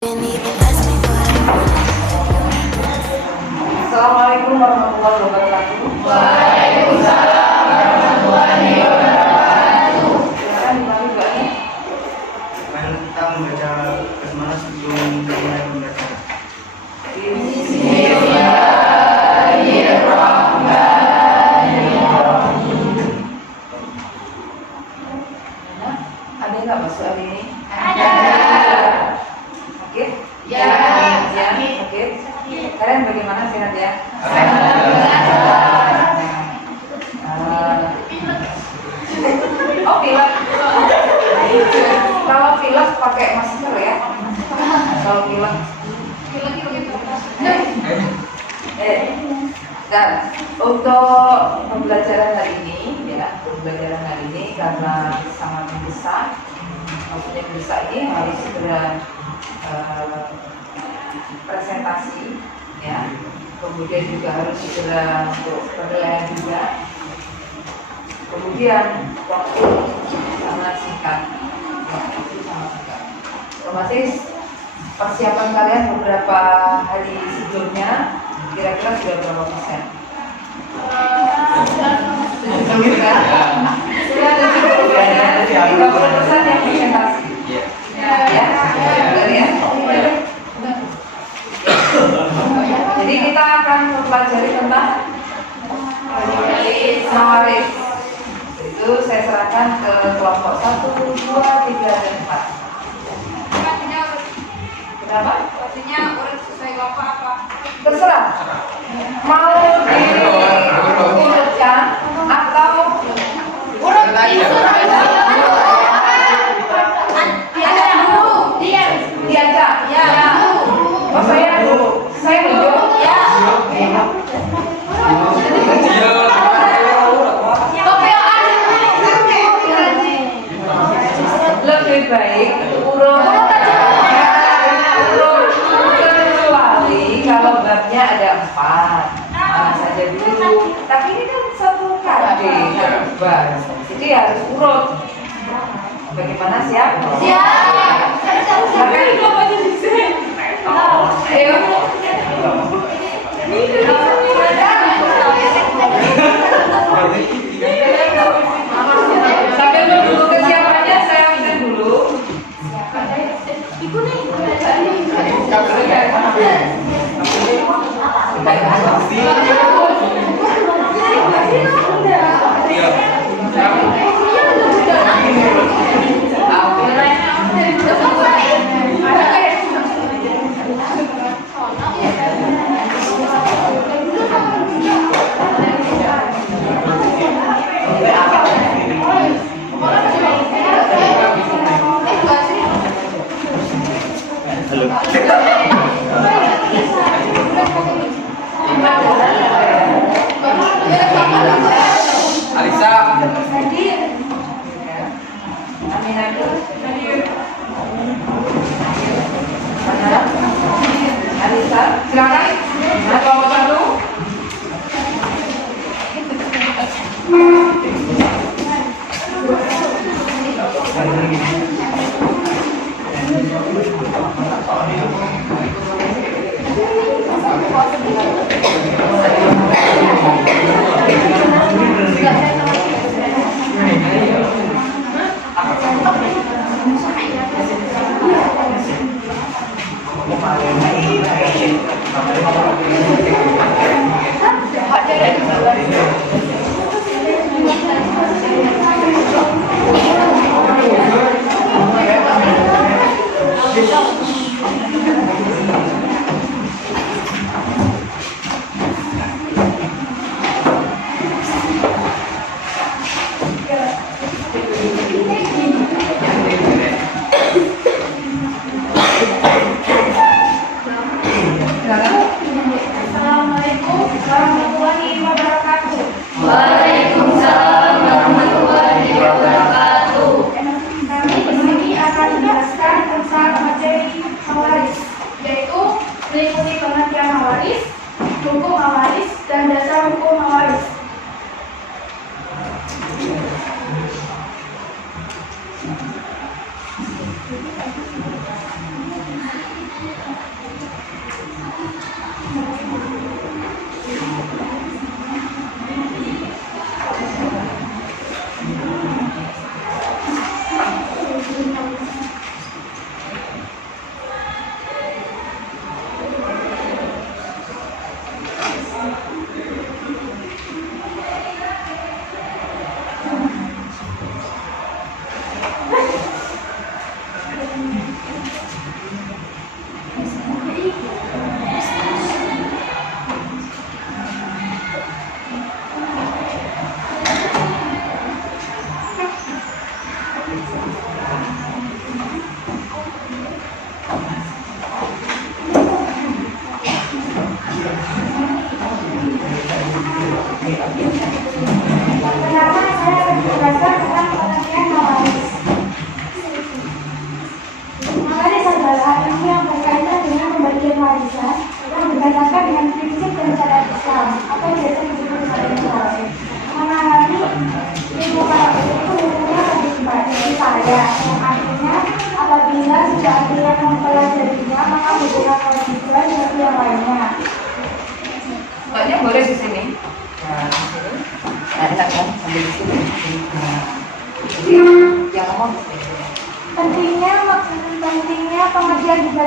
Assalamualaikum warahmatullahi wabarakatuh. Waalaikumsalam warahmatullahi wabarakatuh. Silakan dimulai doanya. Mari kita membaca basmalah sebelum mulai membaca. Bismillahirrahmanirrahim. Ada nggak masuk hari ini? Ada. Oke? Ya. Ya. Oke. Kalian bagaimana, sehat ya? Oh, pilek. Kalau pilek pakai masker ya. Kalau pilek. Dan untuk pembelajaran hari ini, karena sangat mendesak, maksudnya mendesak ini harus segera presentasi, ya. Kemudian juga harus segera untuk penilaian juga. Kemudian waktu sangat singkat, otomatis persiapan kalian beberapa hari sebelumnya kira-kira sudah berapa persen? Sudah 50% yang presentasi. Ya, benar ya. Jadi kita akan mempelajari tentang mawaris. Itu saya serahkan ke kelompok 1, 2, 3, dan 4. Kenapa? Artinya urut sesuai kelompok apa? Terserah. Mau diurutkan atau urut diajak. Ya. Oh, saya dulu. Saya dulu. Ya. Lebih baik urut kecuali kalau babnya ada 4 mana saja dulu. Tapi ini kan satu KD bab, jadi harus urut. Bagaimana, siap? Siap. Ayo. Sambil menunggu kesiapannya, saya ambil dulu. Alisa. Alisa, silakan. Kelompok 1. Assalamualaikum warahmatullahi wabarakatuh. Waalaikumsalam warahmatullahi wabarakatuh. Kami di sini akan menjelaskan tentang materi mawaris, yaitu meliputi pengertian mawaris, hukum mawaris, dan dasar hukum mawaris.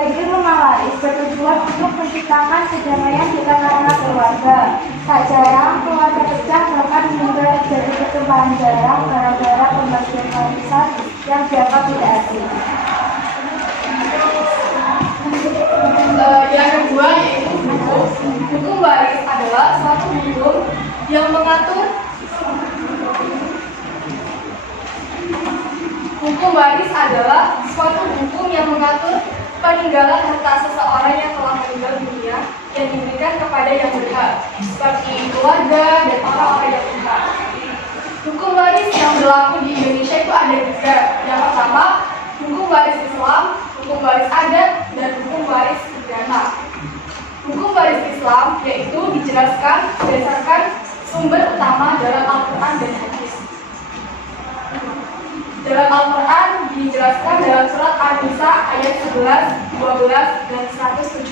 Bagi mewaris bertujuan untuk menciptakan kedamaian di tengah-tengah keluarga. Tak jarang keluarga pecah bahkan meninggal jadi pertumpahan darah gara-gara pembagian warisan yang dianggap tidak adil. Yang kedua yaitu hukum. Hukum waris adalah suatu hukum yang mengatur peninggalan harta seseorang yang telah meninggal dunia yang diberikan kepada yang berhak, seperti keluarga dan orang-orang yang berhak. Hukum waris yang berlaku di Indonesia itu ada tiga. Yang pertama, hukum waris Islam, hukum waris adat, dan hukum waris pidana. Hukum waris Islam yaitu dijelaskan berdasarkan sumber utama dalam Al-Quran dan Hadis. Dalam Al-Quran dijelaskan dalam surat An-Nisa ayat 11, 12, dan 176.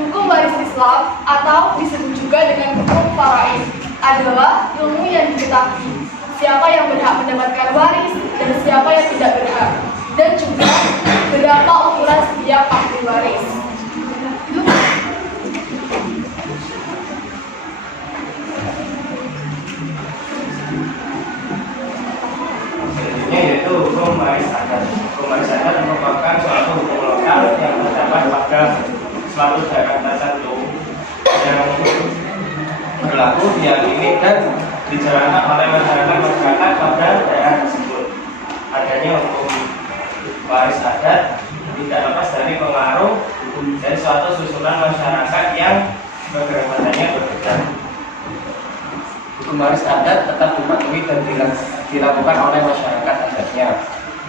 Hukum waris Islam atau disebut juga dengan hukum faraid adalah ilmu yang diketahui siapa yang berhak mendapatkan waris dan siapa yang tidak berhak, dan juga berapa ukuran setiap ahli waris. Yaitu hukum waris adat. Hukum waris adat merupakan suatu hukum lokal yang terdapat pada suatu daerah tertentu yang berlaku diyakini dan dijalankan oleh masyarakat pada daerah tersebut. Adanya hukum waris adat tidak lepas dari pengaruh dari suatu susunan masyarakat yang kekeramatannya berbeda. Hukum waris adat tetap dipatuhi dan dilakukan oleh masyarakat adatnya.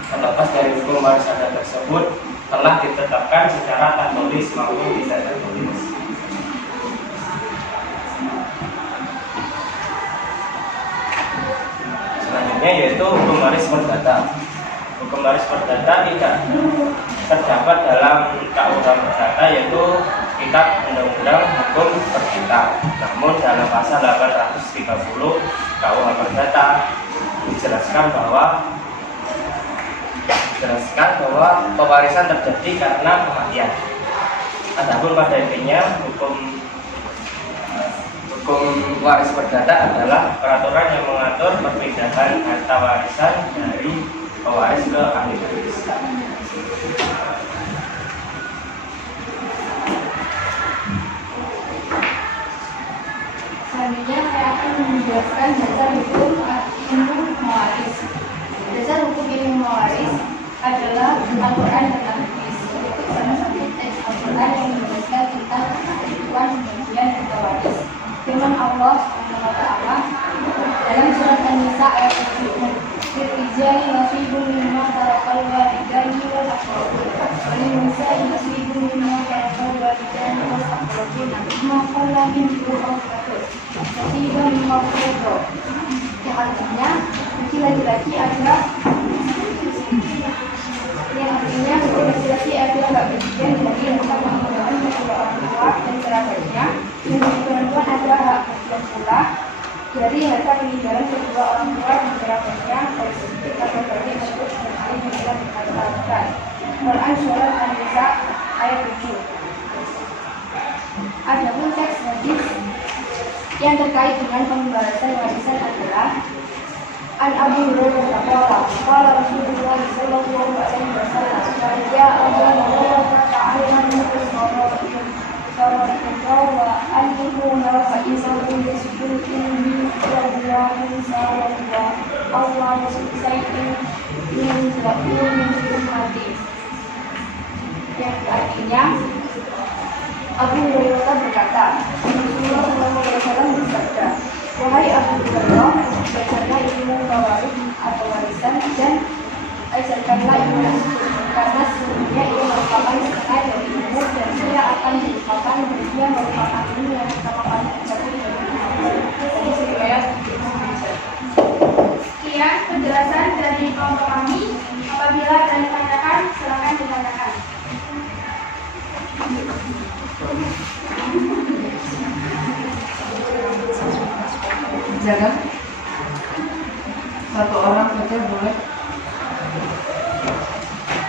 Terlepas dari hukum waris adat tersebut telah ditetapkan secara tertulis maupun tidak tertulis. Selanjutnya yaitu hukum waris perdata. Hukum waris perdata tidak terdapat dalam KUH Perdata, yaitu Kitab Undang-Undang Hukum Perdata. Namun dalam pasal 830 KUH Perdata dijelaskan bahwa pewarisan terjadi karena kematian. Adapun pada intinya hukum waris perdata adalah peraturan yang mengatur perpindahan harta warisan dari pewaris ke ahli waris. Selanjutnya saya akan menjelaskan dasar hukum ilmu mewaris. Dasar hukum ilmu mewaris adalah Al-Quran dan Hadis. Berikut salah satu teks Al-Quran yang menjelaskan tentang ketentuan pembagian harta waris. Firman Allah SWT dalam surat An-Nisa ayat 7, "Rijali nasibun mimma tarakal walidaini wal aqrabun, walin nisa'i nasibun mimma tarakal walidaini wal aqrabun, ma qalla minhu aw kathur, nasiban mafruḍa." Yang artinya bagi laki-laki ada hak bagian dari harta peninggalan kedua orang tua dan kerabatnya, dan bagi perempuan ada hak bagian pula dari harta peninggalan kedua orang tua dan kerabatnya, baik sedikit atau banyak menurut yang telah dikatakan. Quran surat An-Nisa ayat 7. Adapun teks hadis yang terkait dengan pembahasan warisan adalah An Abu Hurairah qala Rasulullah sallallahu alaihi wasallam, "Ya Abu Hurairah ta'allam wa anhuna fa innahu yasjudu li rabbihi sawwa Allah sayyin min ummati." Yang artinya Abu Hurairah berkata, Rasulullah sallallahu alaihi wasallam bersabda, "Wahai Abu Hurairah, belajarlah ilmu mawaris atau warisan dan ajarkanlah ilmu tersebut, karena sesungguhnya ia merupakan setengah dari ilmu dan ia akan merupakan bagian merupakan ilmu yang pertama kali terjadi dari riwayat. Sekian penjelasan dari kelompok kami. Apabila ada yang ditanyakan, silakan ditanyakan. Jangan satu orang saja boleh.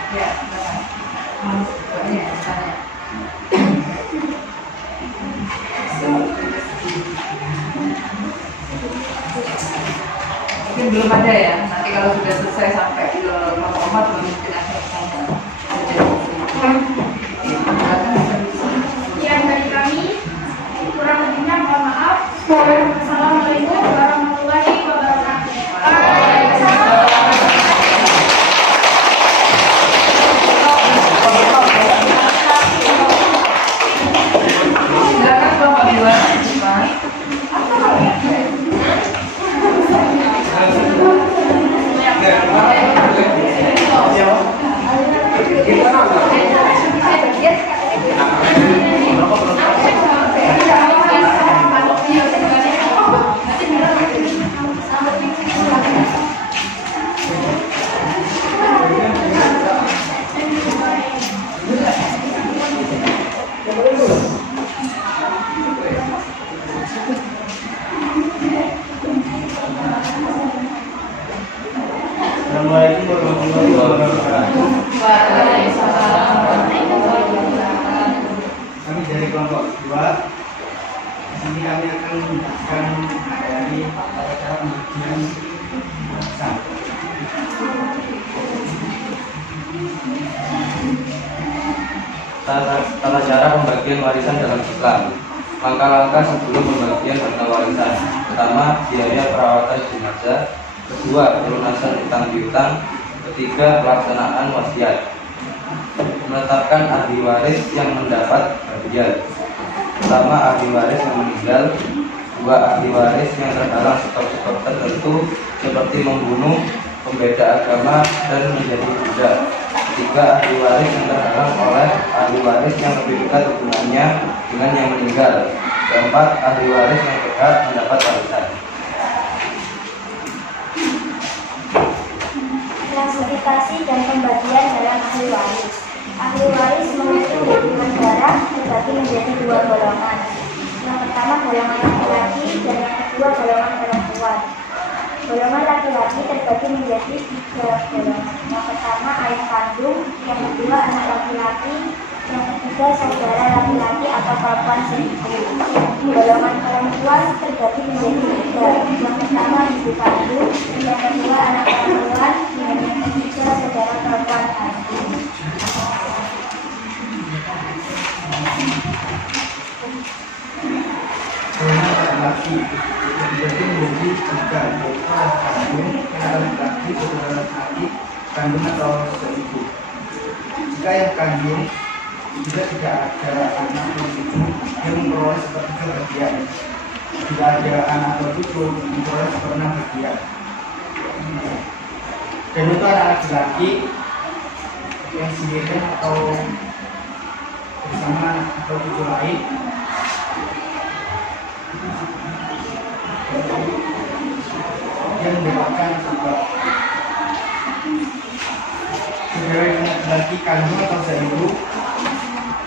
Ya, belum ada ya. Nanti kalau sudah selesai sampai ke kelompok 4 baru mungkin akhir saya. Sekian dari kami. Kurang lebihnya mohon maaf. Assalamualaikum warahmatullahi wabarakatuh. Silakan Bapak Iwan. Assalamualaikum warahmatullahi wabarakatuh. Kami dari kelompok 2. Di sini kami akan menjelaskan dari tata cara pembagian warisan. Tata cara pembagian warisan dalam Islam. Langkah-langkah sebelum pembagian harta warisan. Pertama, biaya perawatan jenazah. Kedua, pelunasan utang piutang. Ketiga, pelaksanaan wasiat. Menetapkan ahli waris yang mendapat bagian. Pertama, ahli waris yang meninggal. Dua, ahli waris yang terhalang sebab-sebab tertentu seperti membunuh, membeda agama, dan menjadi budak. Ketiga, ahli waris yang terhalang oleh ahli waris yang lebih dekat hubungannya dengan yang meninggal. Keempat, ahli waris yang berhak mendapat warisan. Klasifikasi dan pembagian dalam ahli waris. Ahli waris memiliki hubungan darah terbagi menjadi dua golongan. Yang pertama golongan laki-laki dan yang kedua golongan perempuan. Golongan laki-laki terbagi menjadi tiga golongan. Yang pertama ayah kandung, yang kedua anak laki-laki, yang ketiga saudara laki-laki atau perempuan sendiri. Golongan perempuan terbagi menjadi tiga. Yang pertama ibu kandung, yang kedua anak perempuan, dan yang ketiga saudara perempuan kandung. Golongan laki jadi menjadi tiga, yaitu ayah kandung, anak laki-laki, saudara laki, kandung atau seibu. Jika ayah kandung juga tidak ada anak atau cucu yang memperoleh sepertiga bagian. Jika ada anak atau cucu memperoleh seperenam bagian. Dan untuk anak laki-laki yang sendirian atau bersama atau cucu lain yang mendapatkan sebab saudara yang laki kandung atau seibu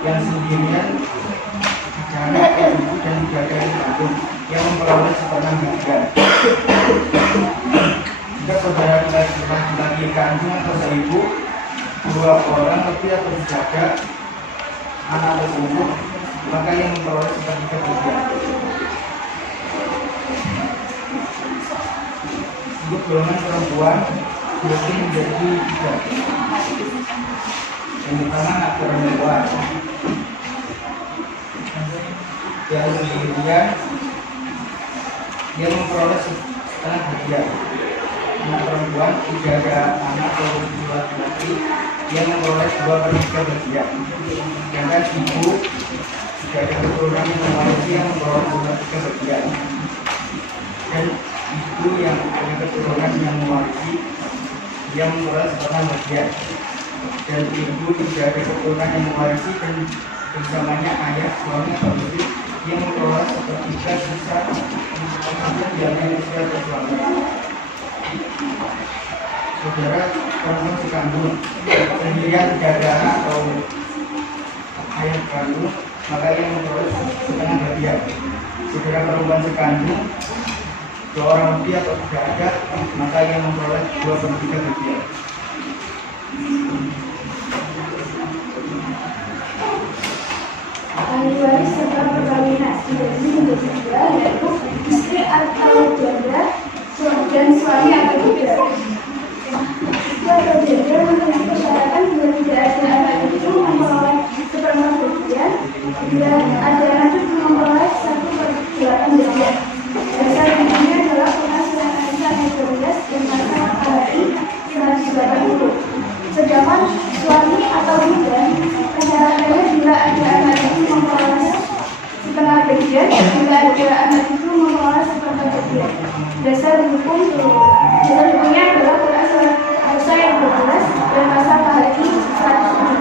yang sendirian tidak ada ibu dan tidak ada yang kandung yang memperoleh seperenam bagian. Jika saudara laki-laki kandung atau seibu dua orang lebih atau tidak ada anak atau sepupu, maka yang memperoleh sepertiga bagian. Untuk golongan perempuan berarti menjadi tiga. Yang pertama anak perempuan yang sendirian yang memperoleh setengah bagian. Anak perempuan tidak ada anak atau cucu laki-laki yang memperoleh 2/3 bagian. Sedangkan ibu tidak ada keturunan yang mewarisi yang memperoleh 2/3 bagian. Dan ibu yang ada keturunan yang mewarisi yang memperoleh seperenam bagian. Dan ibu tidak ada keturunan yang mewarisi dan bersamanya ayah, suami atau istri yang memperoleh sepertiga sisa yang istri atau suami. Saudara perempuan sekandung sendirian tidak ada anak atau ayah kandung, maka yang memperoleh setengah bagian. Saudara perempuan sekandung dua orang lebih atau tidak ada, maka yang memperoleh 2/3 bagian. Ahli waris setelah perkawinan dibagi menjadi dua, yaitu istri atau janda dan suami atau Dan ada lanjut memperoleh 1/8 bagian. Dasar hukumnya adalah penghasilan arisan yang berbelas dan masa hari 180. Sedangkan suami atau bidan persyaratannya bila ada anak itu memperoleh setengah bagian, bila ada anak itu memperoleh seperempat bagian. Dasar hukumnya adalah penghasilan arisan yang berbelas dan masa hari 179.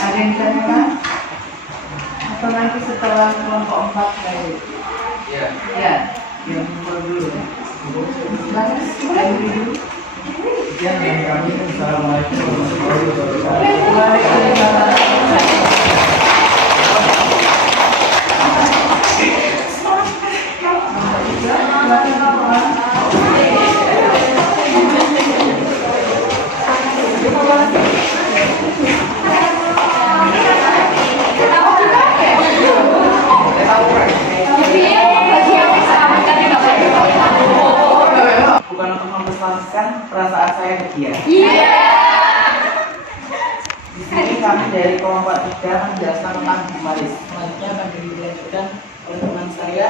Ada yang ditanyakan? Atau nanti setelah kelompok 4 tadi? Ya. Ya, yang nomor dulu. Silakan, ayo dulu. Yang kami Assalamualaikum warahmatullahi wabarakatuh. Waalaikumsalam. Bukan untuk mempersoalkan perasaan saya ke dia. Di sini kami dari kelompok 3 menjelaskan tentang humaris. Selanjutnya akan dilanjutkan oleh teman saya.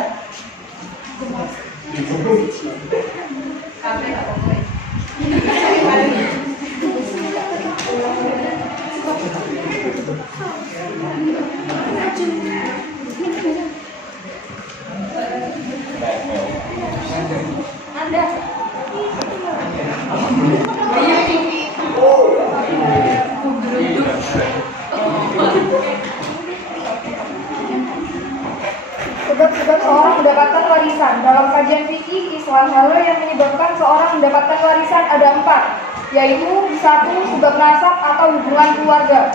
Sebab-sebab seorang mendapatkan warisan. Dalam kajian fikih Islam, hal yang menyebabkan seorang mendapatkan warisan ada 4, yaitu 1. Sebab nasab atau hubungan keluarga.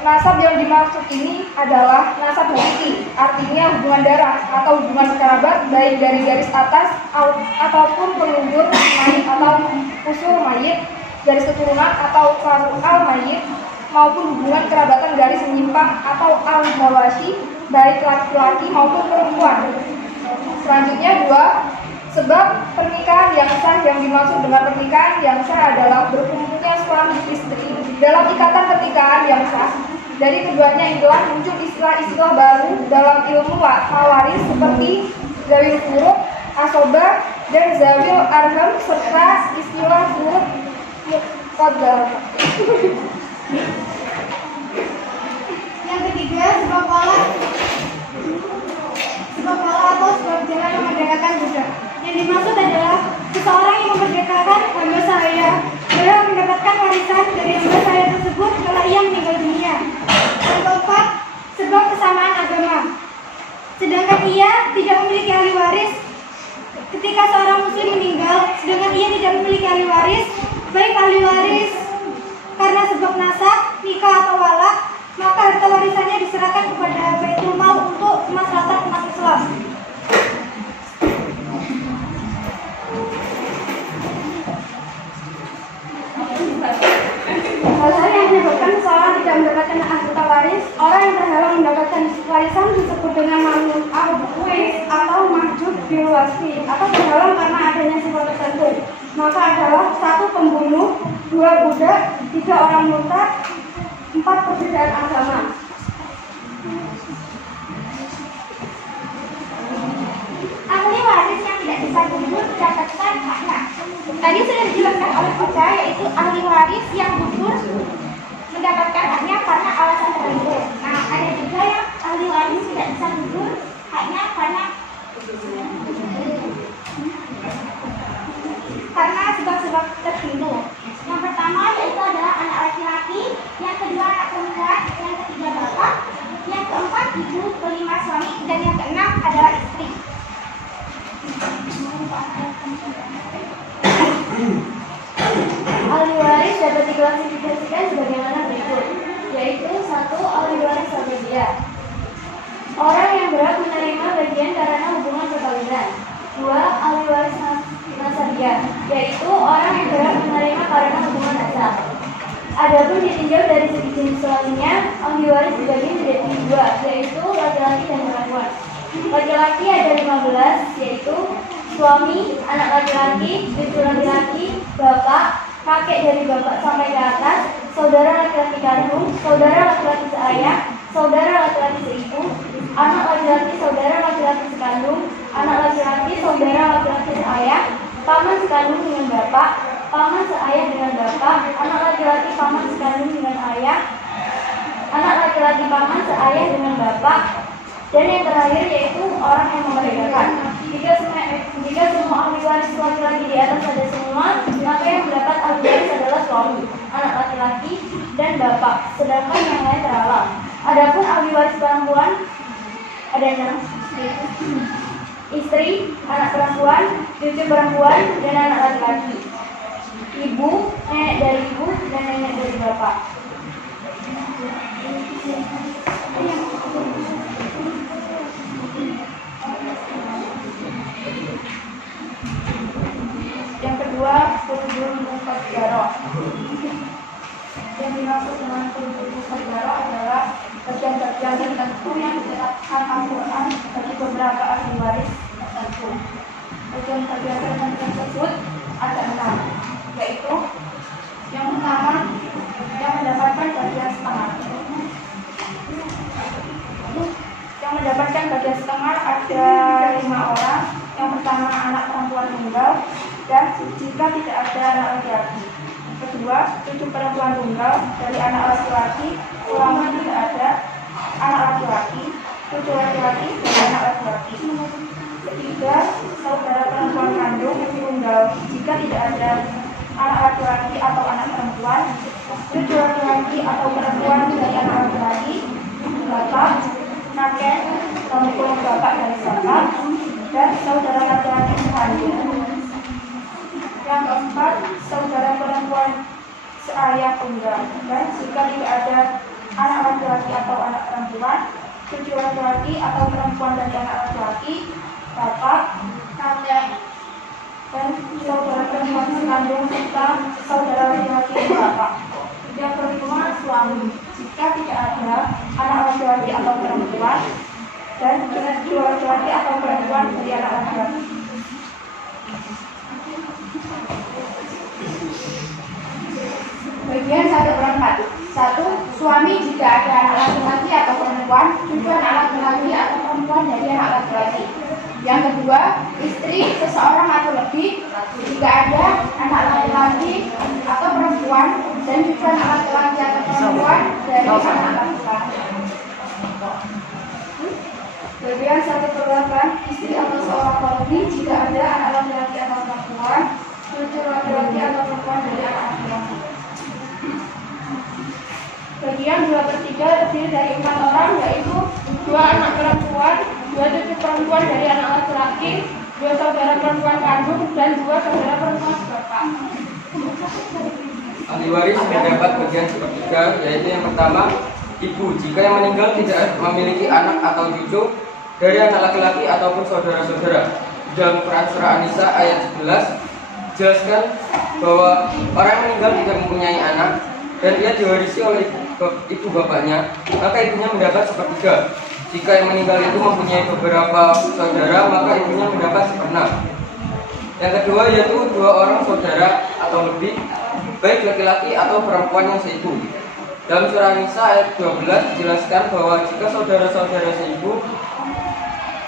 Nasab yang dimaksud ini adalah nasab hakiki, artinya hubungan darah atau hubungan kerabat baik dari garis atas ataupun pengundur mayit atau usul mayit, garis keturunan atau al mayit, maupun hubungan kerabatan garis menyimpang atau al mawasi baik laki-laki maupun perempuan. Selanjutnya 2. Sebab pernikahan yang sah. Yang dimaksud dengan pernikahan yang sah adalah berkumpulnya suami istri dalam ikatan pernikahan yang sah. Dari keduanya itulah muncul istilah-istilah baru dalam ilmu mawaris seperti zawil furud, asobah, dan zawil arham serta istilah furud muqaddar. Yang ketiga, sebab Allah atau sebab jalan yang memerdekakan budak. Yang dimaksud adalah seseorang yang memerdekakan hamba sahaya berhak mendapatkan warisan dari hamba sahaya tersebut kalau ia meninggal dunia. Yang keempat, sebab kesamaan agama. Sedangkan ia tidak memiliki ahli waris. Ketika seorang muslim meninggal, sedangkan ia tidak memiliki ahli waris, baik ahli waris karena sebab nasab, nikah atau walak, maka harta warisannya diserahkan kepada Baitul Mal untuk kemaslahatan umat Islam. Hal-hal yang menyebabkan seseorang tidak mendapatkan harta waris, orang yang terhalang mendapatkan warisan disebut dengan mamnun al-wais atau mahjub bil wasfi atau terhalang karena adanya sifat tertentu. Maka adalah 1. Pembunuh, 2. Budak, 3. Orang murtad, 4. Perbedaan agama. Ahli waris yang tidak bisa gugur mendapatkan haknya. Tadi sudah dijelaskan oleh Ocha, yaitu ahli waris yang gugur mendapatkan haknya karena alasan tertentu. Nah, ada juga yang ahli waris tidak bisa gugur haknya karena sebab-sebab tertentu. Yang pertama yaitu adalah anak laki-laki, yang kedua anak perempuan, yang ketiga bapak, yang keempat ibu, kelima suami, dan yang keenam adalah istri. Ahli waris dapat diklasifikasikan sebagaimana berikut, yaitu 1. Ahli waris sababiyah, orang yang berhak menerima bagian karena hubungan perkawinan. 2. Ahli waris nasabiyah, yaitu orang yang berhak menerima karena hubungan nasab. Adapun ditinjau dari segi jenis kelaminnya, ahli waris dibagi menjadi 2, yaitu laki-laki dan perempuan. Laki-laki ada 15, yaitu suami, anak laki-laki, cucu laki-laki, bapak, kakek dari bapak sampai ke atas, saudara laki-laki kandung, saudara laki-laki seayah, saudara laki-laki seibu, anak laki-laki saudara laki-laki sekandung, anak laki-laki saudara laki-laki seayah, paman sekandung dengan bapak, paman seayah dengan bapak, anak laki-laki paman sekandung dengan ayah, anak laki-laki paman seayah dengan bapak, dan yang terakhir yaitu orang yang memerdekakan. Jika semua ahli waris laki-laki di atas ada semua, maka yang mendapat ahli waris adalah suami, anak laki-laki, dan bapak, sedangkan yang lain terhalang. Adapun ahli waris perempuan ada 6, yaitu istri, anak perempuan, cucu perempuan, dan anak laki-laki, ibu, nenek dari ibu, dan nenek dari bapak. Yang kedua, kurubul mufassaro. Yang dimaksud dengan kurubul mufassaro adalah bagian-bagian tertentu yang ditetapkan Al-Quran bagi beberapa ahli waris tertentu. Bagian-bagian tertentu tersebut ada 6, yaitu yang pertama yang mendapatkan bagian setengah. Yang mendapatkan bagian setengah ada 5 orang. Yang pertama anak perempuan tunggal, dan jika tidak ada anak laki-laki. Kedua, cucu perempuan tunggal dari anak laki-laki selama tidak ada anak laki-laki, cucu laki-laki dari anak laki-laki. Ketiga, saudara perempuan kandung tunggal jika tidak ada anak laki-laki atau anak perempuan, cucu laki-laki atau perempuan dari anak laki-laki, bapak, kakek, maupun bapak dari bapak, dan saudara laki-laki sekandung. Yang keempat, saudara perempuan seayah tunggal, dan jika tidak ada anak laki-laki atau anak perempuan, cucu laki-laki atau perempuan dari anak laki-laki, bapak, kakek, dan saudara perempuan sekandung serta saudara laki-laki dan bapak. Yang kelima, suami, jika tidak ada anak laki-laki atau perempuan, dan cucu laki-laki atau perempuan dari anak laki-laki. Bagian 1/4. 1. Suami jika ada anak laki-laki atau perempuan, cucu anak laki-laki atau perempuan dari anak laki-laki. Yang kedua, istri seseorang atau lebih jika ada anak laki-laki atau perempuan dan cucu anak laki-laki atau perempuan dari anak laki-laki. Bagian 1/8. Istri atau seorang atau lebih jika ada anak laki-laki atau perempuan, cucu laki-laki atau perempuan dari anak laki-laki. Bagian 2/3 terdiri dari 4 orang, yaitu 2 anak perempuan, 2 cucu perempuan dari anak laki-laki, 2 saudara perempuan kandung, dan 2 saudara perempuan bapak. Ahli waris mendapat bagian 1/3, yaitu yang pertama, ibu jika yang meninggal tidak memiliki anak atau cucu dari anak laki-laki ataupun saudara-saudara. Dalam Quran surah An-Nisa ayat 11 jelaskan bahwa orang yang meninggal tidak mempunyai anak dan ia diwarisi oleh ibu bapaknya, maka ibunya mendapat 1/3. Jika yang meninggal itu mempunyai beberapa saudara, maka ibunya mendapat 1/6. Yang kedua yaitu 2 orang saudara atau lebih, baik laki-laki atau perempuan yang seibu. Dalam surah An-Nisa ayat 12 dijelaskan bahwa jika saudara-saudara seibu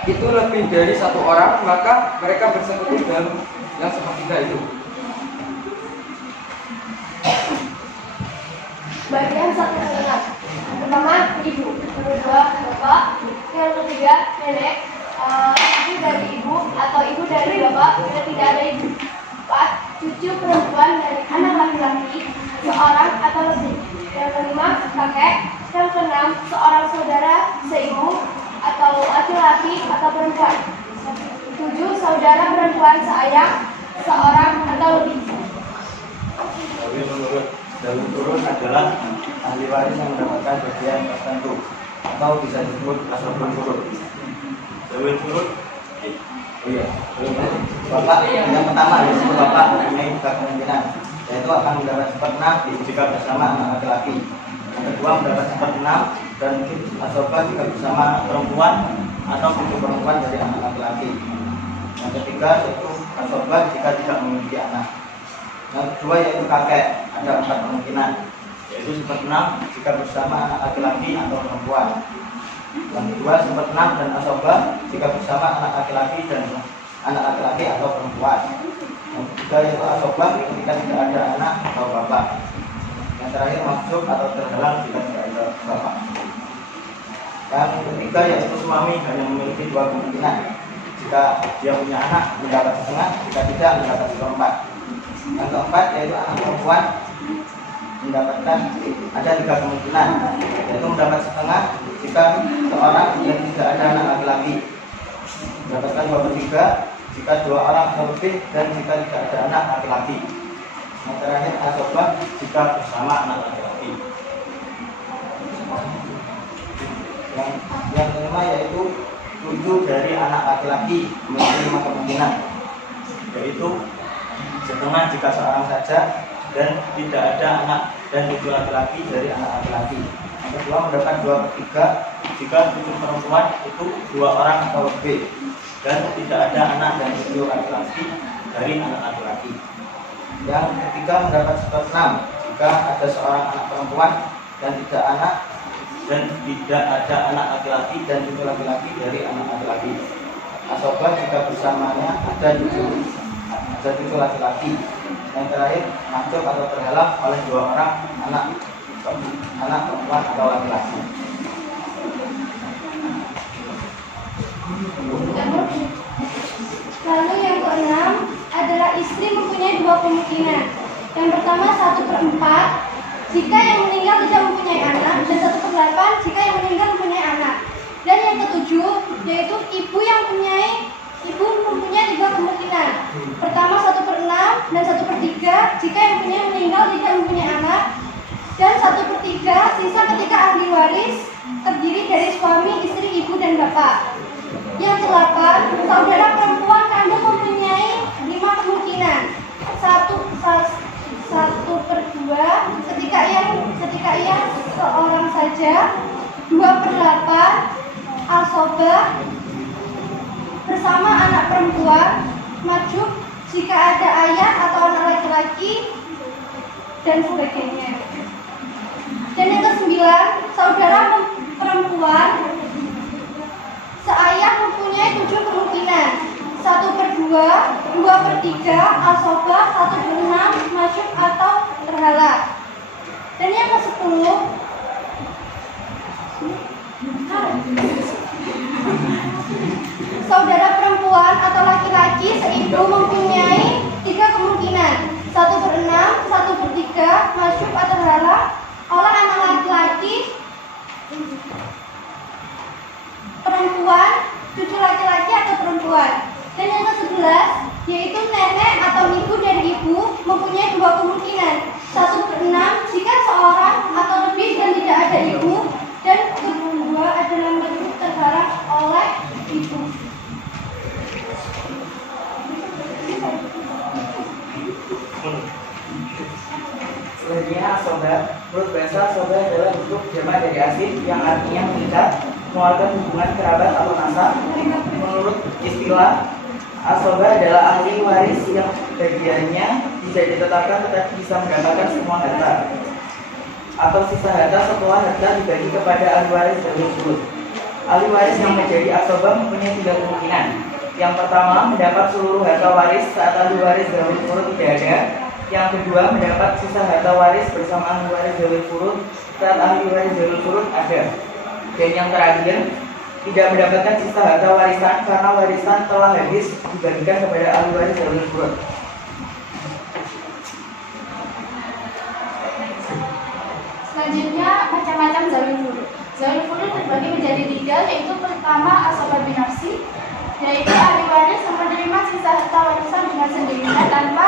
itu lebih dari 1 orang, maka mereka bersekutu dalam yang 1/3 itu. Bagian 1/2. Pertama, ibu. Kedua, bapak. Yang ketiga, nenek. Ibu dari ibu atau ibu dari bapak bila tidak ada ibu. 4. Cucu perempuan dari anak laki-laki seorang atau lebih. Yang kelima, kakek. Yang keenam, seorang saudara seibu atau laki-laki atau perempuan. 7. Saudara perempuan seayah seorang atau lebih. Dalil turun adalah ahli waris yang mendapatkan bagian tertentu atau bisa disebut asbabun furud. Dalil turun, Bapak yang pertama yaitu bapak mempunyai 3 kemungkinan, yaitu akan mendapat 1/6 jika bersama anak laki-laki. Yang kedua mendapat 1/6 dan mungkin asoba jika bersama perempuan atau cucu perempuan dari anak laki-laki. Yang ketiga ketiga yaitu asobah jika tidak memiliki anak. Yang kedua yaitu kakek, ada 4 kemungkinan, yaitu seperenam jika bersama anak laki-laki atau perempuan. Yang kedua seperenam dan asobah jika bersama anak laki-laki dan anak laki-laki atau perempuan. Yang ketiga yaitu asobah ketika tidak ada anak atau bapak. Yang terakhir masuk atau terhalang jika tidak ada bapak. Yang ketiga yaitu suami hanya memiliki 2 kemungkinan. Jika dia punya anak mendapat setengah, jika tidak mendapat 1/4. Yang keempat yaitu anak perempuan mendapatkan ada 3 kemungkinan, yaitu mendapat setengah jika seorang yang tidak ada anak laki-laki, mendapatkan 2/3 jika 2 orang atau lebih, dan jika tidak ada anak laki-laki. Yang terakhir asobah jika bersama anak laki-laki. Yang kelima yaitu 7 dari anak laki-laki memiliki 5 kemungkinan, yaitu setengah jika seorang saja dan tidak ada anak, dan 7 laki-laki dari anak laki-laki. Yang kedua mendapat 2/3 jika 7 perempuan itu 2 orang atau lebih, dan tidak ada anak dan 7 laki-laki dari anak laki-laki. Yang ketiga mendapat 1/6 jika ada seorang anak perempuan dan tidak ada anak laki-laki dan 7 laki-laki dari anak laki-laki. Asobah jika bersamanya ada 7 laki-laki. Yang terakhir masuk atau terhalang oleh 2 orang anak perempuan atau laki-laki. Lalu yang keenam adalah istri mempunyai 2 kemungkinan. Yang pertama 1/4 jika yang meninggal tidak mempunyai anak, dan 1/8 jika yang meninggal mempunyai anak. Dan yang ketujuh yaitu ibu mempunyai 3 kemungkinan. Pertama 1/6 dan 1/3 jika yang meninggal tidak mempunyai anak, dan 1/3 sisa ketika ahli waris terdiri dari suami, istri, ibu, dan bapak. Yang ke-8, saudara perempuan kandung mempunyai 5 kemungkinan. 1/2 ketika ia seorang saja. 2/8 asobah bersama anak perempuan, majub jika ada ayah atau anak laki-laki, dan sebagainya. Dan yang ke-9, saudara perempuan seayah mempunyai 7 kemungkinan. 1/2, 2/3 asobah, 1/6 majub atau terhalang. Dan yang ke-10, saudara perempuan atau laki-laki seibu mempunyai 3 kemungkinan. 1/6, 1/3 majub atau terhalang oleh anak laki-laki, perempuan, cucu laki-laki atau perempuan. Dan yang ke-11 yaitu nenek atau ibu dari ibu mempunyai 2 kemungkinan. 1/6 jika seorang atau lebih dan tidak ada ibu, dan kedua adalah majub terhalang oleh ibu. Selanjutnya asobah. Menurut bahasa asobah adalah bentuk jamak dari asid yang artinya mengikat, mengeluarkan hubungan kerabat atau nasab. Menurut istilah, asobah adalah ahli waris yang bagiannya tidak ditetapkan tetapi bisa mendapatkan semua harta atau sisa harta setelah harta dibagi kepada ahli waris dari urut. Ahli waris yang menjadi asobah mempunyai 3 kemungkinan. Yang pertama mendapat seluruh harta waris saat ahli waris dari urut tidak ada. Yang kedua mendapat sisa harta waris bersama ahli waris dari urut saat ahli waris dari urut ada. Dan yang terakhir tidak mendapatkan sisa harta warisan karena warisan telah habis dibagikan kepada ahli waris dari urut. Selanjutnya macam-macam zawil furud. Zawil furud terbagi menjadi 3, yaitu pertama asobah binafsi, yaitu ahli waris yang menerima sisa harta warisan dengan sendirinya tanpa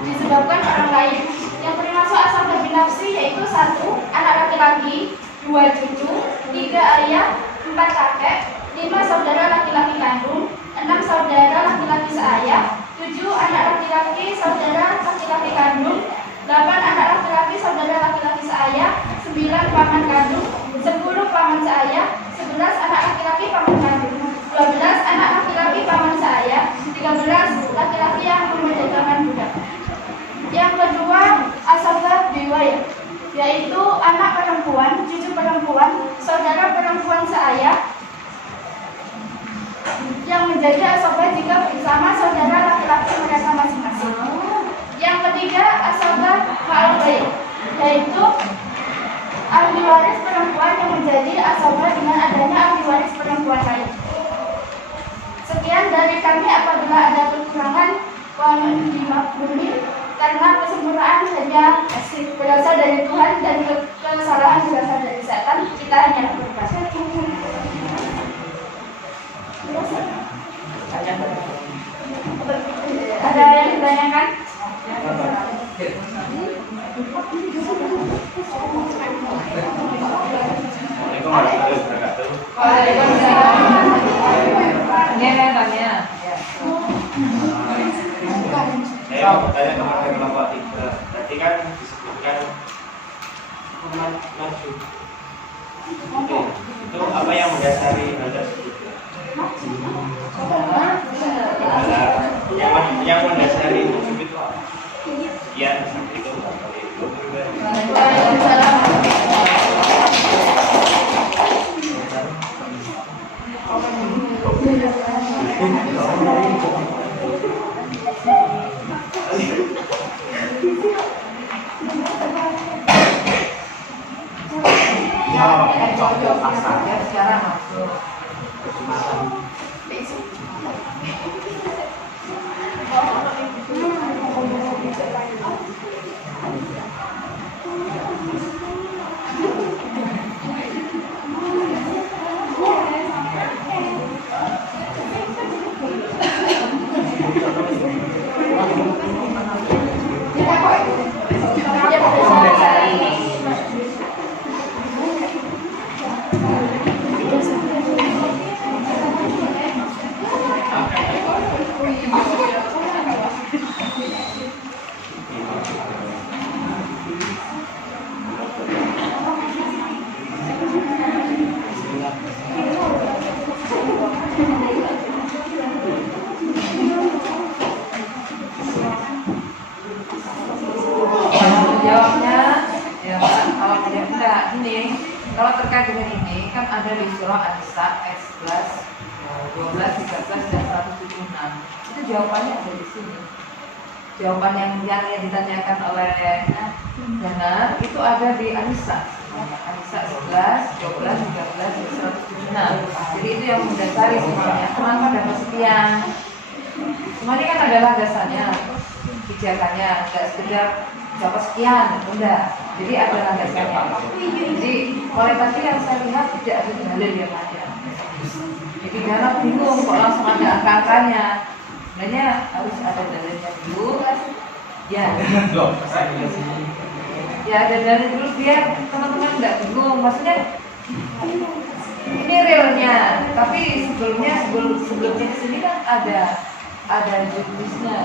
disebabkan orang lain. Yang termasuk asobah binafsi yaitu 1 anak laki-laki, 2 cucu, 3 ayah, 4 kakek, 5 saudara laki-laki kandung, 6 saudara laki-laki seayah, 7 anak laki-laki saudara laki-laki kandung, 8 anak laki-laki saudara laki-laki seayah, 9 paman kandung, 10 paman seayah, 11 anak laki-laki paman kandung, 12 anak laki-laki paman seayah, 13 yaitu ahli waris perempuan yang menjadi asoba dengan adanya ahli waris perempuan lain. Sekian dari kami. Apabila ada kekurangan, mohon dimaklumi karena kesempurnaan hanya berasal dari Tuhan dan kesalahan berasal dari setan. Kita hanya berkata. Ada yang ditanyakan? Assalamualaikum warahmatullahi wabarakatuh. Waalaikumsalam. Tanya. Saya mau bertanya kepada kelompok 3. Tadi kan disebutkan maju. Itu apa yang mendasari hal tersebut? Yang mendasari wujud itu apa? Sekian seperti itu. Secara masuk. Kalau terkait dengan ini kan ada di surah An-Nisa ayat 11, 12, 13 dan 176. Itu jawabannya ada di sini. Jawaban yang ditanyakan oleh Dana itu ada di An-Nisa. An-Nisa 11, 12, 13 dan 176. Jadi itu yang mendasari semuanya. Kenapa dapat sekian? Semuanya kan ada landasannya, pijakannya, nggak sekedar dapat sekian, enggak. Jadi ada landasannya. Jadi oleh tadi yang saya lihat tidak ada dalil yang ada. Jadi Dana bingung kok langsung ada angka-angkanya. Sebenarnya harus ada dalilnya dulu. Ya. Ya ada dalil dulu biar teman-teman nggak bingung. Maksudnya ini realnya. Tapi sebelumnya di sini kan ada judulnya.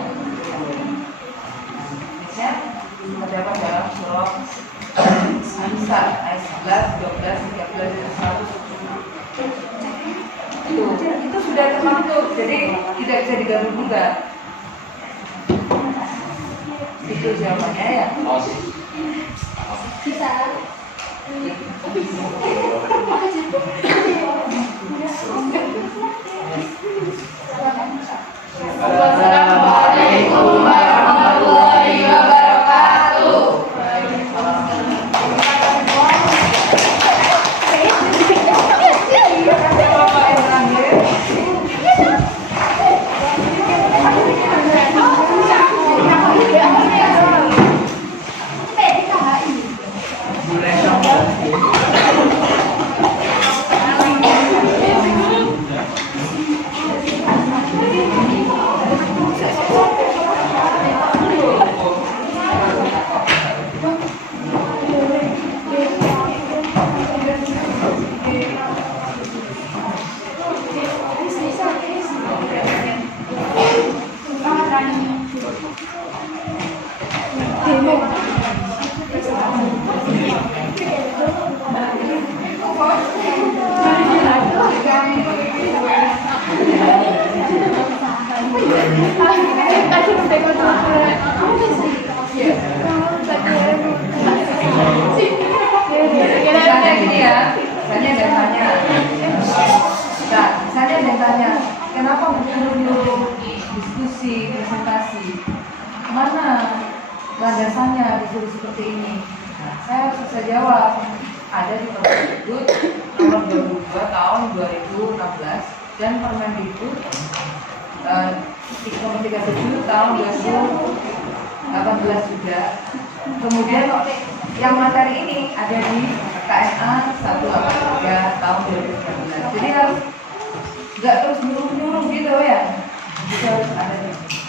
Misalnya terdapat dalam surah An-Nisa ayat 11, 12, 13 dan 100. Itu sudah termasuk, jadi tidak bisa digabung juga. Itu jawabannya ya. Bisa. Assalamualaikum warahmatullahi wabarakatuh. Misalnya ada tanya, kenapa dulu diskusi, presentasi, mana landasannya disuruh seperti ini? Nah, saya harus bisa jawab. Ada di Permendikbud nomor 22 tahun 2016 dan Permendikbud nomor 37 tahun 2018 juga. Kemudian yang materi ini ada di KNA 183 tahun 2019. Jadi harus nggak terus nyuruh-nyuruh gitu ya. Itu harus ada di sini.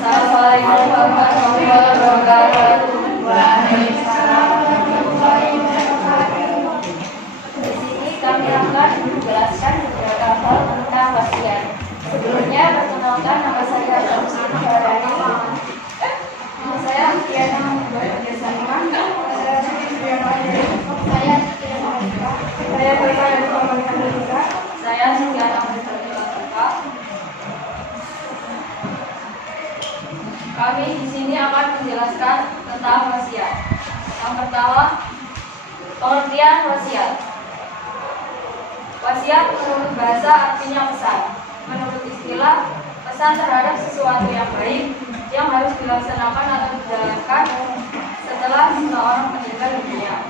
Assalamualaikum warahmatullahi wabarakatuh. Di sini kami akan menjelaskan beberapa hal tentang wasiat. Sebelumnya perkenalkan, nama saya Ramsi Farani. Saya Tiana Berjasama. Saya Tiana Saya Saya Tiana Berjasama. Saya Tiana Berjasama. Kami di sini akan menjelaskan tentang wasiat. Yang pertama, pengertian wasiat. Wasiat menurut bahasa artinya pesan. Menurut istilah, pesan terhadap sesuatu yang baik yang harus dilaksanakan atau dijalankan setelah seseorang meninggal dunia.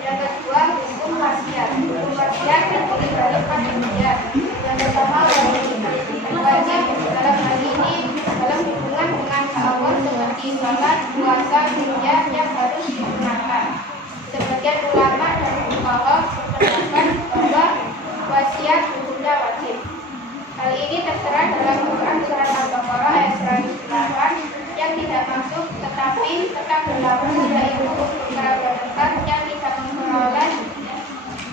Yang kedua, hukum wasiat. Hukum wasiat terdiri dari 4 bagian. Yang pertama, wajib dalam hal ini dalam hubungan dengan hak Allah seperti sholat, puasa, hijrah yang harus digunakan. Sebagian ulama dan fuqaha berpendapat bahwa wasiat hukumnya wajib. Hal ini tertera dalam Quran surat Al-Baqarah ayat 108 yang tidak masuk tetapi tetap berlaku, yaitu kerabat yang tidak memperoleh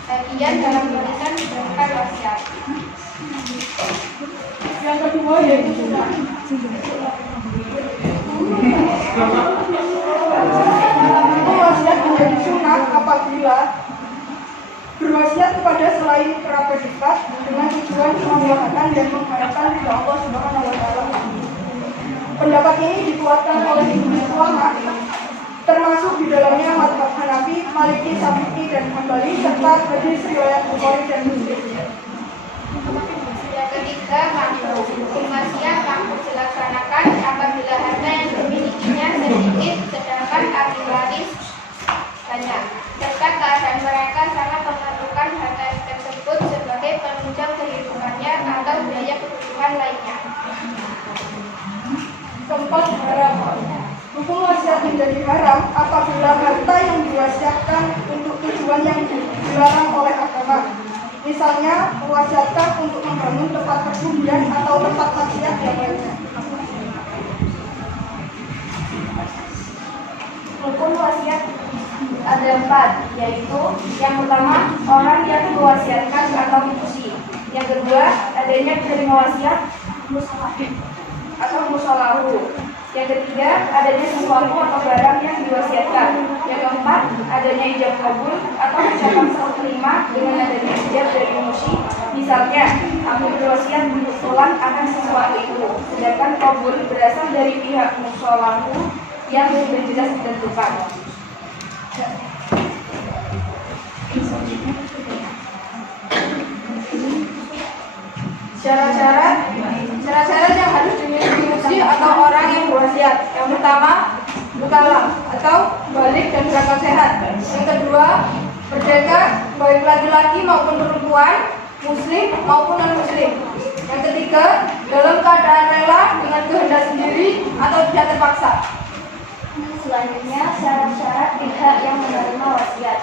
bagian dalam barisan berdasarkan wasiat. Yang kedua yaitu sunnah. Wasiat menjadi sunnah apabila berwasiat kepada selain kerabat dekat dengan tujuan memuliakan dan mengharapkan ridha Allah Subhanahu wa taala. Pendapat ini dikuatkan oleh ulama termasuk di dalamnya mazhab Hanafi, Maliki, Syafi'i dan Hambali serta hadis riwayat Bukhari dan Muslim. Yang ketiga, makruh. Hukum wasiat makruh dilaksanakan apabila harta yang dimilikinya sedikit sedangkan ahli waris banyak, serta keadaan mereka sangat memerlukan harta tersebut sebagai penunjang kehidupannya atau biaya kebutuhan lainnya. Keempat, haram. Hukum wasiat menjadi haram apabila harta yang diwasiatkan untuk tujuan yang dilarang oleh agama. Misalnya, mewasiatkan untuk membangun tempat persugihan atau tempat maksiat yang lainnya. Hukum wasiat ada 4, yaitu yang pertama orang yang mewasiatkan atau musi. Yang kedua adanya penerima wasiat atau musalahu. Yang ketiga adanya sesuatu atau barang yang diwasiatkan. Yang keempat adanya ijab kabul atau ucapan serah terima dengan adanya ijab dari musi. Misalnya aku berwasiat untuk sholat akan sesuatu itu, sedangkan kabul berasal dari pihak musalahu yang sudah jelas ditentukan. Syarat-syarat yang harus dimiliki musi atau orang yang berwasiat. Yang pertama, mukallaf atau balik dan berakal sehat. Yang kedua, merdeka baik laki-laki maupun perempuan, muslim maupun non-muslim. Yang ketiga, dalam keadaan rela dengan kehendak sendiri atau tidak terpaksa. Selanjutnya, syarat-syarat pihak yang menerima wasiat.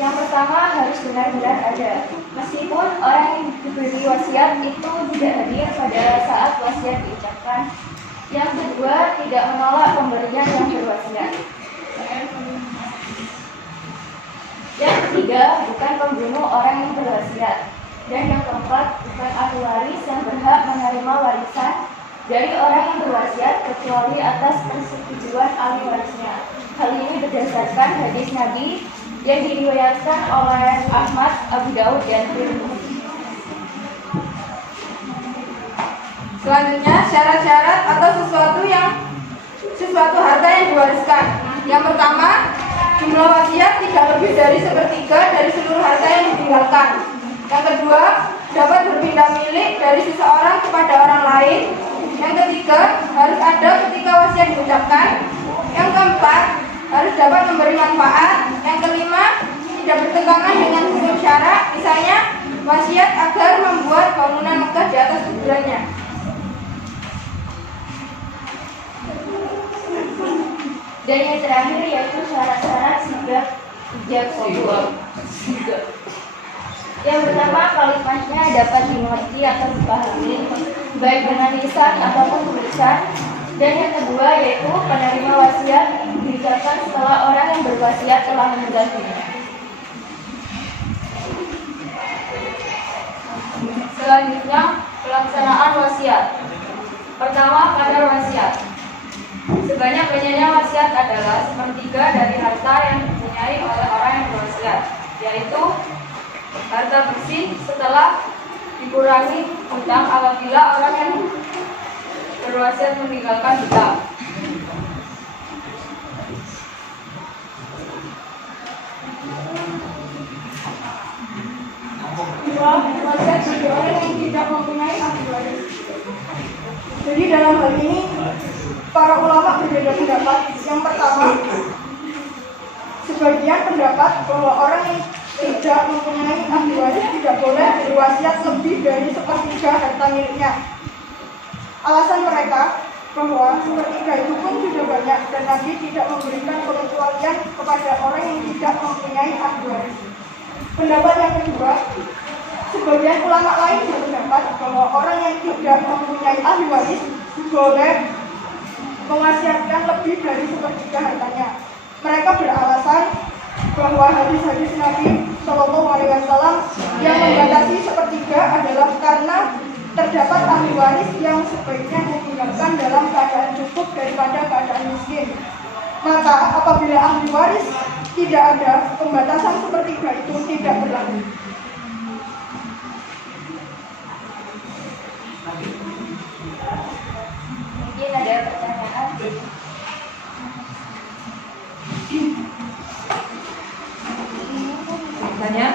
Yang pertama harus benar-benar ada. Meskipun orang yang diberi wasiat itu tidak hadir pada saat wasiat diucapkan. Yang kedua, tidak menolak pemberian yang berwasiat. Yang ketiga, bukan pembunuh orang yang berwasiat. Dan yang keempat, bukan ahli waris yang berhak menerima warisan dari orang yang berwasiat kecuali atas persetujuan ahli warisnya. Hal ini berdasarkan hadis Nabi yang diriwayatkan oleh Ahmad, Abu Daud, dan Tirmidzi. Selanjutnya, syarat-syarat atau sesuatu harta yang diwariskan. Yang pertama, jumlah wasiat tidak lebih dari 1/3 dari seluruh harta yang ditinggalkan. Yang kedua, dapat berpindah milik dari seseorang kepada orang lain. Yang ketiga, harus ada ketika wasiat diucapkan. Yang keempat, harus dapat memberi manfaat. Yang kelima, tidak bertentangan dengan hukum syara, misalnya wasiat agar membuat bangunan megah di atas kuburannya. Dan yang terakhir yaitu syarat-syarat sigah ijab qabul. Yang pertama, kalimatnya dapat dimengerti atau dipahami baik dengan lisan ataupun tulisan. Dan yang kedua yaitu penerima wasiat diucapkan setelah orang yang berwasiat telah meninggal dunia. Selanjutnya, pelaksanaan wasiat. Pertama, kadar wasiat. Sebanyak-banyaknya wasiat adalah sepertiga dari harta yang dipunyai oleh orang yang berwasiat, yaitu harta bersih setelah dikurangi hutang apabila orang yang berwasiat meninggalkan hutang. Dua, wasiat bagi orang yang tidak mempunyai ahli waris. Jadi dalam hal ini para ulama berbeda pendapat. Yang pertama, sebagian pendapat bahwa orang yang tidak mempunyai ahli waris tidak boleh berwasiat lebih dari sepertiga harta miliknya. Alasan mereka bahwa sepertiga itu pun sudah banyak dan Nabi tidak memberikan pengecualian kepada orang yang tidak mempunyai ahli waris. Pendapat yang kedua, sebagian ulama lain berpendapat bahwa orang yang tidak mempunyai ahli waris boleh mewasiatkan lebih dari sepertiga hartanya. Mereka beralasan bahwa hadis-hadis Nabi Shallallahu Alaihi Wasallam yang membatasi sepertiga adalah karena terdapat ahli waris yang sebaiknya ditinggalkan dalam keadaan cukup daripada keadaan miskin. Maka apabila ahli waris tidak ada, pembatasan sepertiga itu tidak berlaku. Mungkin ada pertanyaan? Tanya?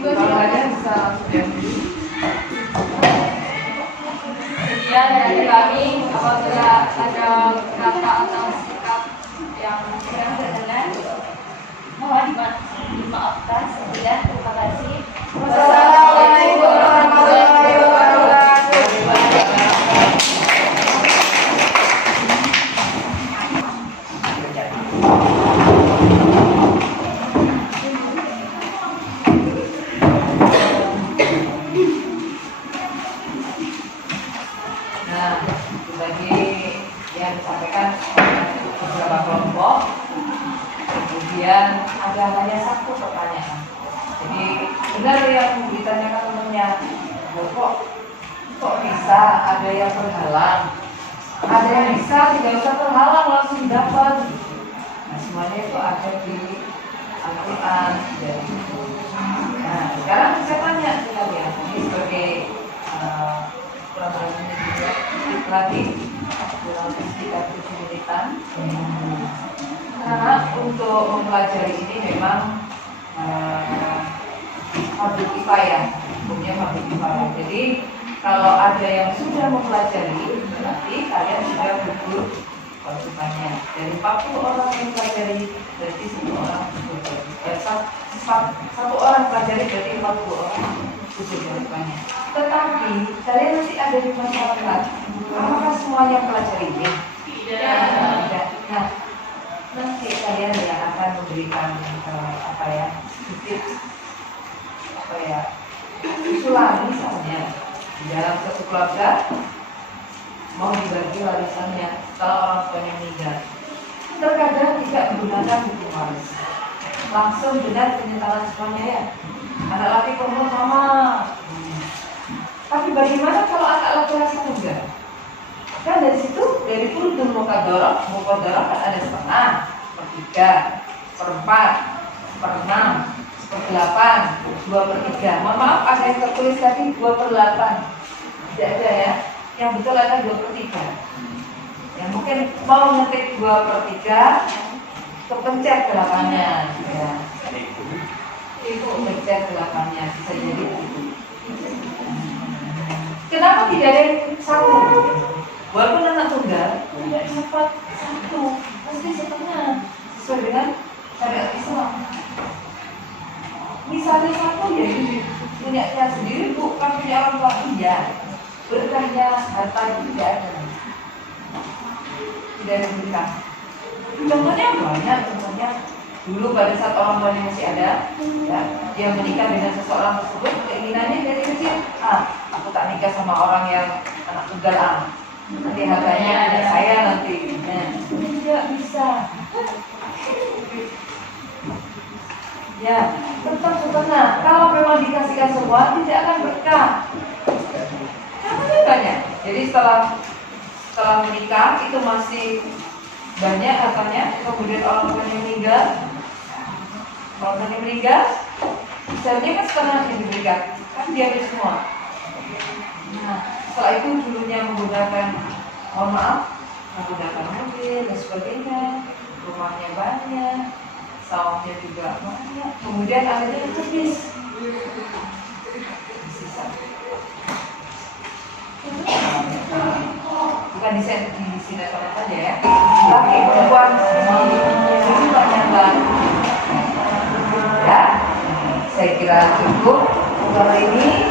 Kalau ada bisa langsung. Kemudian dari kami, apabila ada kata atau sikap yang Yang benar, mohon dimaafkan. Sekian, terima kasih. Wassalamualaikum warahmatullahi wabarakatuh. Nah, bagi yang disampaikan beberapa kelompok, kemudian ada hanya satu pertanyaan. Jadi benar yang ditanyakan temannya, kok bisa ada yang terhalang, ada yang bisa tidak usah terhalang langsung dapat. Nah, semuanya itu ada di Al-Quran. Nah, sekarang saya tanya sekalian, ini sebagai program ini juga lagi dalam sekitar 7 menitan. Karena untuk mempelajari ini memang harus kifayah, hukumnya harus kifayah. Jadi kalau ada yang sudah mempelajari, berarti kalian sudah gugur kewajibannya. Dari 40 orang yang mempelajari, berarti satu orang pelajari berarti 40 orang gugur kewajibannya. Tetapi kalian nanti ada di masyarakat, apakah semuanya pelajari ini? Tidak. Nah, nanti kalian yang akan memberikan usulan misalnya di dalam satu keluarga mau dibagi warisannya kalau orang tuanya meninggal, terkadang tidak menggunakan hukum waris, langsung dengan penyentalan semuanya ya, anak laki perempuan sama. Tapi bagaimana kalau anak laki-laki enggak? Kan dari situ dari furudul muqaddarah kan ada setengah, sepertiga, seperempat, seperenam, seper-8, 2/3. Mohon maaf ada yang tertulis tadi 2/8. Tidak ada ya. Yang betul ada 2/3. Yang mungkin mau ngetik 2/3 kepencet 8-nya ya. Ibu ngecek delapannya bisa jadi. Kenapa tidak ada yang satu? Walaupun anak tunggal tidak sempat satu, pasti setengah sesuai dengan syariat Islam. Misalnya satu ya punyanya sendiri, bukan punya orang tua, iya. Berkahnya harta tidak ada. Tidak ada berkah. Contohnya banyak, contohnya dulu pada saat orang tuanya masih ada, ya, dia menikah dengan seseorang tersebut, keinginannya dari kecil, aku tak nikah sama orang yang anak tunggal, nanti harganya ada saya nanti. Nah, tidak bisa. Ya, tetap setengah. Kalau memang dikasihkan semua, tidak akan berkah. Namanya banyak. Jadi setelah menikah itu masih banyak katanya, kemudian orang tuanya meninggal. Kalau tuanya meninggal, seharusnya kan setengah yang diberikan, kan diambil semua. Nah, setelah itu dulunya menggunakan, mohon maaf, menggunakan mobil dan sebagainya, rumahnya banyak, sawahnya juga banyak, kemudian akhirnya habis. Sisa. Bukan di sinetron saja ya, laki perempuan kehidupan yang baru. Ya, saya kira cukup untuk hari ini.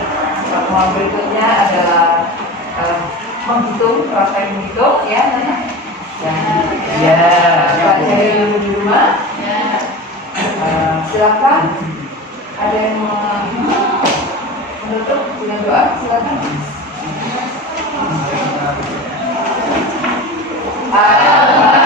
Pertemuan berikutnya adalah menghitung, praktek menghitung ya. Ya, baca dulu di rumah. Silakan. Ada yang mau menutup dengan doa? Silakan. Amin.